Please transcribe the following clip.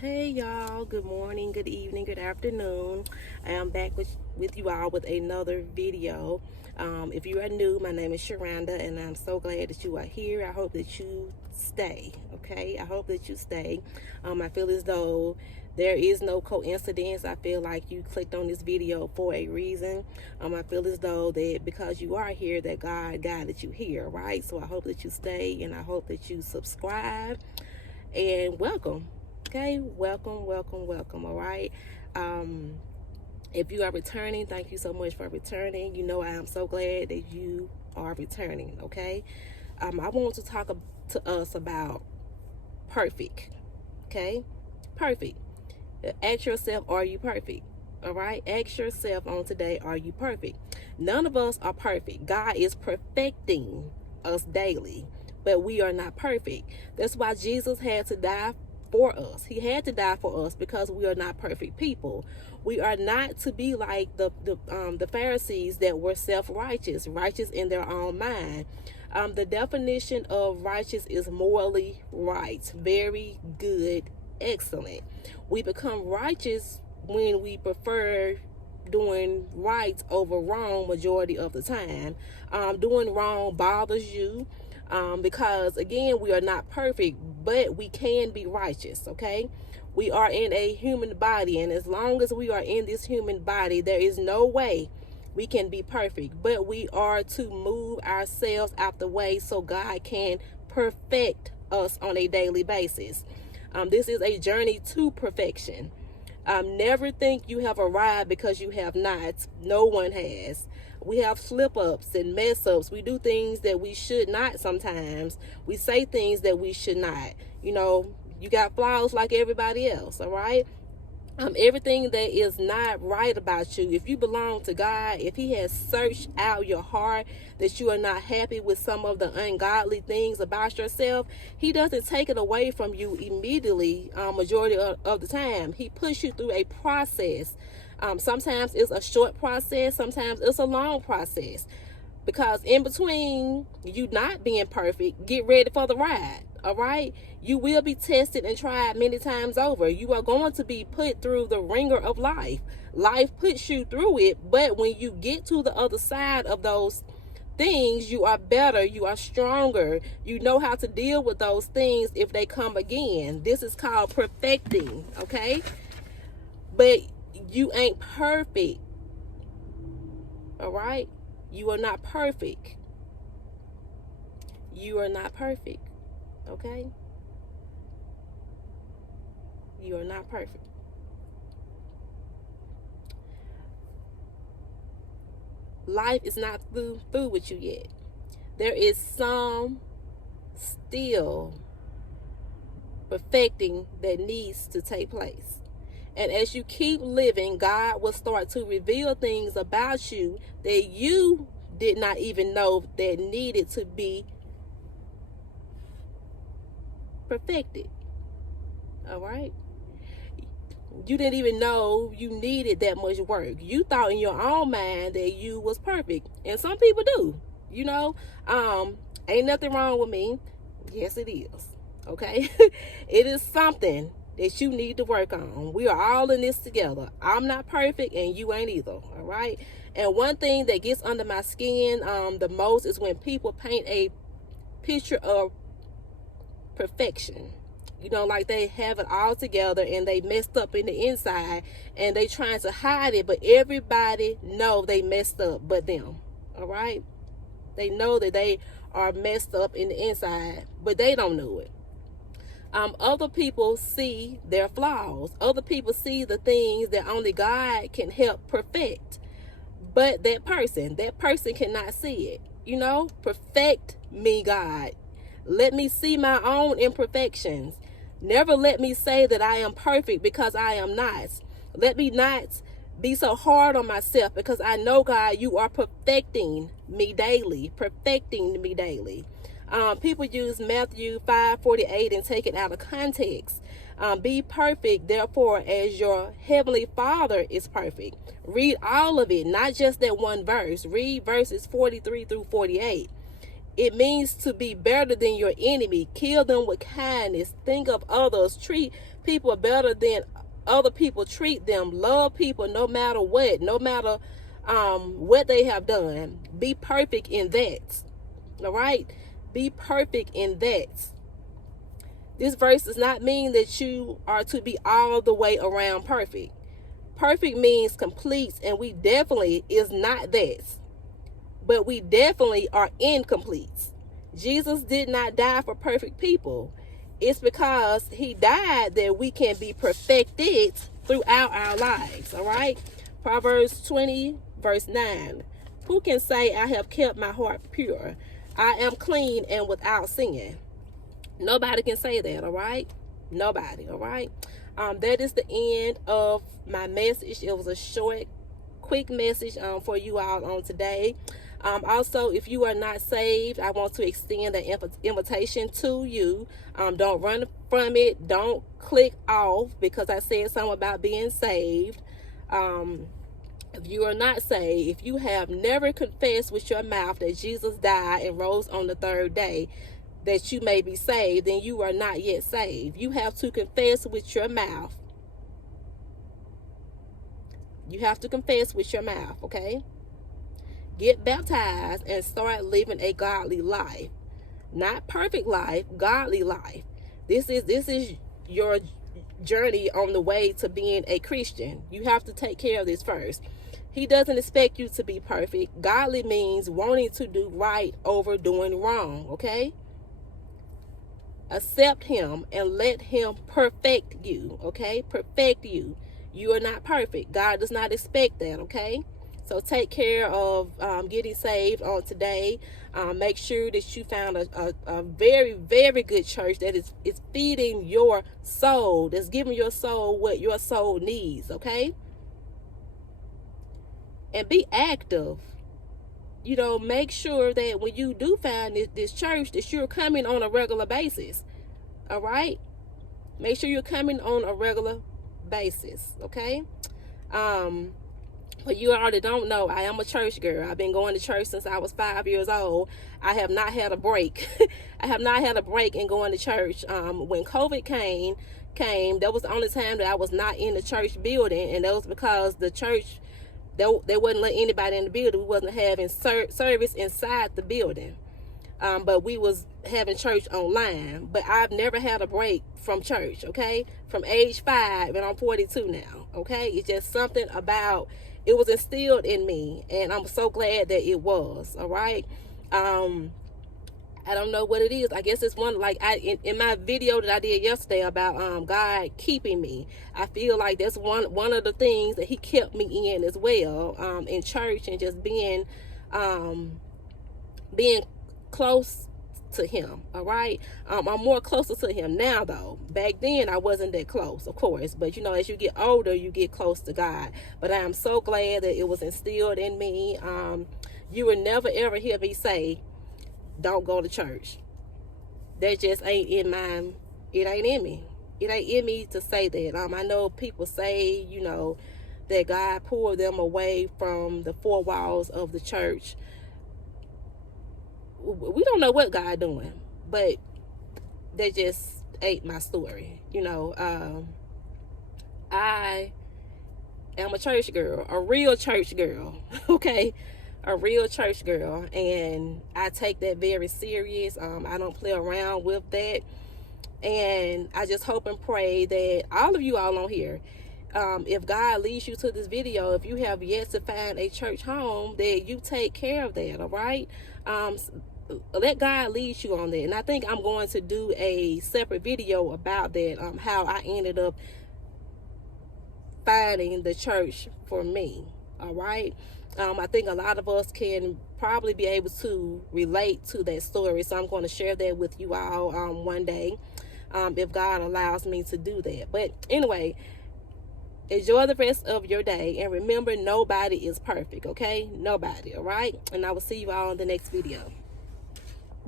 Hey y'all, good morning, good evening, good afternoon. I am back with you all with another video. If you are new, my name is Sharanda and I'm so glad that you are here. I hope that you stay, okay? I hope that you stay. I feel as though there is no coincidence. I feel like you clicked on this video for a reason. I feel as though that because you are here that God guided you here, right? So I hope that you stay and I hope that you subscribe and welcome. Okay, welcome, all right. If you are returning, thank you so much for returning. You know I am so glad that you are returning. Okay, I want to talk to us about perfect. Okay, perfect. Ask yourself, are you perfect? All right, ask yourself on today, are you perfect? None of us are perfect. God is perfecting us daily, but we are not perfect. That's why Jesus had to die for us. He had to die for us because we are not perfect people. We are not to be like the Pharisees that were self-righteous, righteous in their own mind. The definition of righteous is morally right, very good, excellent. We become righteous when we prefer doing right over wrong majority of the time. Doing wrong bothers you because again, we are not perfect, but we can be righteous. Okay, we are in a human body, and as long as we are in this human body, there is no way we can be perfect, but we are to move ourselves out the way so God can perfect us on a daily basis. This is a journey to perfection. Never think you have arrived because you have not. No one has. We have slip ups and mess ups. We do things that we should not sometimes. We say things that we should not. You got flaws like everybody else, all right? Everything that is not right about you, if you belong to God, if He has searched out your heart that you are not happy with some of the ungodly things about yourself, He doesn't take it away from you immediately. Majority of the time, He puts you through a process. Sometimes it's a short process, sometimes it's a long process. Because in between you not being perfect, get ready for the ride. All right, you will be tested and tried many times over. You are going to be put through the ringer of life. Life puts you through it, but when you get to the other side of those things, you are better, you are stronger, you know how to deal with those things if they come again. This is called perfecting. Okay, but you ain't perfect. All right, you are not perfect. You are not perfect. Okay? You are not perfect. Life is not through with you yet. There is some still perfecting that needs to take place. And as you keep living, God will start to reveal things about you that you did not even know that needed to be perfected. All right? You didn't even know you needed that much work. You thought in your own mind that you was perfect. And some people do. You know, ain't nothing wrong with me. Yes, it is. Okay? It is something that you need to work on. We are all in this together. I'm not perfect and you ain't either. All right? And one thing that gets under my skin the most is when people paint a picture of perfection. Like they have it all together and they messed up in the inside and they trying to hide it, but everybody know they messed up but them. All right, they know that they are messed up in the inside, but they don't know it. Other people see their flaws. Other people see the things that only God can help perfect, but that person cannot see it. Perfect me, God. Let me see my own imperfections. Never let me say that I am perfect because I am not. Let me not be so hard on myself because I know, God, you are perfecting me daily. Perfecting me daily. People use Matthew 5:48 and take it out of context. Be perfect, therefore, as your heavenly Father is perfect. Read all of it, not just that one verse. Read verses 43 through 48. It means to be better than your enemy. Kill them with kindness. Think of others. Treat people better than other people treat them. Love people no matter what, no matter what they have done. Be perfect in that. All right? Be perfect in that. This verse does not mean that you are to be all the way around perfect. Perfect means complete, and we definitely is not that. But we definitely are incomplete. Jesus did not die for perfect people. It's because he died that we can be perfected throughout our lives. All right? Proverbs 20, verse 9. Who can say, I have kept my heart pure? I am clean and without sin. Nobody can say that, all right? Nobody, all right? That is the end of my message. It was a short, quick message for you all on today. Also, if you are not saved, I want to extend an invitation to you. Don't run from it. Don't click off because I said something about being saved. If you are not saved, if you have never confessed with your mouth that Jesus died and rose on the third day, that you may be saved, then you are not yet saved. You have to confess with your mouth. You have to confess with your mouth, okay? Get baptized and start living a godly life. Not perfect life, godly life. This is your journey on the way to being a Christian. You have to take care of this first. He doesn't expect you to be perfect. Godly means wanting to do right over doing wrong, okay? Accept him and let him perfect you, okay? Perfect you. You are not perfect. God does not expect that, okay? So take care of getting saved on today. Make sure that you found a very, very good church that is feeding your soul, that's giving your soul what your soul needs, okay? And be active. You know, make sure that when you do find this church, that you're coming on a regular basis. All right? Make sure you're coming on a regular basis, okay? But you already don't know, I am a church girl. I've been going to church since I was 5 years old. I have not had a break. I have not had a break in going to church. When COVID came, that was the only time that I was not in the church building, and that was because the church, they wouldn't let anybody in the building. We wasn't having service inside the building. But we was having church online. But I've never had a break from church, okay? From age 5, and I'm 42 now, okay? It's just something about, it was instilled in me, and I'm so glad that it was, all right? I don't know what it is. I guess it's one, like in my video that I did yesterday about God keeping me. I feel like that's one of the things that he kept me in as well, in church, and just being close to him, all right? I'm more closer to him now, though. Back then, I wasn't that close, of course. But, you know, as you get older, you get close to God. But I am so glad that it was instilled in me. You will never, ever hear me say, don't go to church. That just ain't in my, it ain't in me. It ain't in me to say that. I know people say, you know, that God pulled them away from the four walls of the church. We don't know what God doing, but that just ain't my story. You know, I am a church girl, a real church girl, okay? A real church girl, and I take that very serious. I don't play around with that, and I just hope and pray that all of you all on here, if God leads you to this video, if you have yet to find a church home, that you take care of that, all right? Let God lead you on that. And I think I'm going to do a separate video about that, how I ended up finding the church for me, all right? I think a lot of us can probably be able to relate to that story, so I'm going to share that with you all one day, if God allows me to do that. But anyway, enjoy the rest of your day, and remember, nobody is perfect, okay? Nobody, all right? And I will see you all in the next video.